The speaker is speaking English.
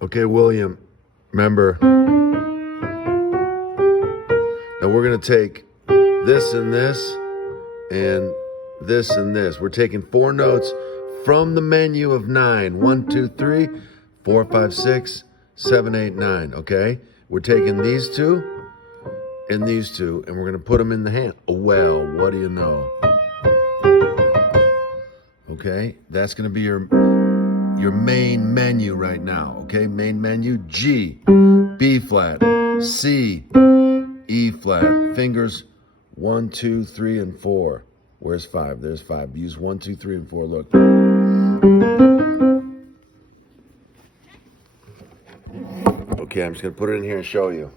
Okay, William, remember, now we're going to take this and this and this and this. We're taking 4 notes from the menu of 9. 1, 2, 3, 4, 5, 6, 7, 8, 9. Okay? We're taking these two and these two, and we're going to put them in the hand. Well, what do you know? Okay? That's going to be your main menu right now. Okay? Main menu, G, B flat, C, E flat. Fingers 1, 2, 3, and 4. Where's 5? There's 5. Use 1, 2, 3, and 4. Look. Okay, I'm just going to put it in here and show you.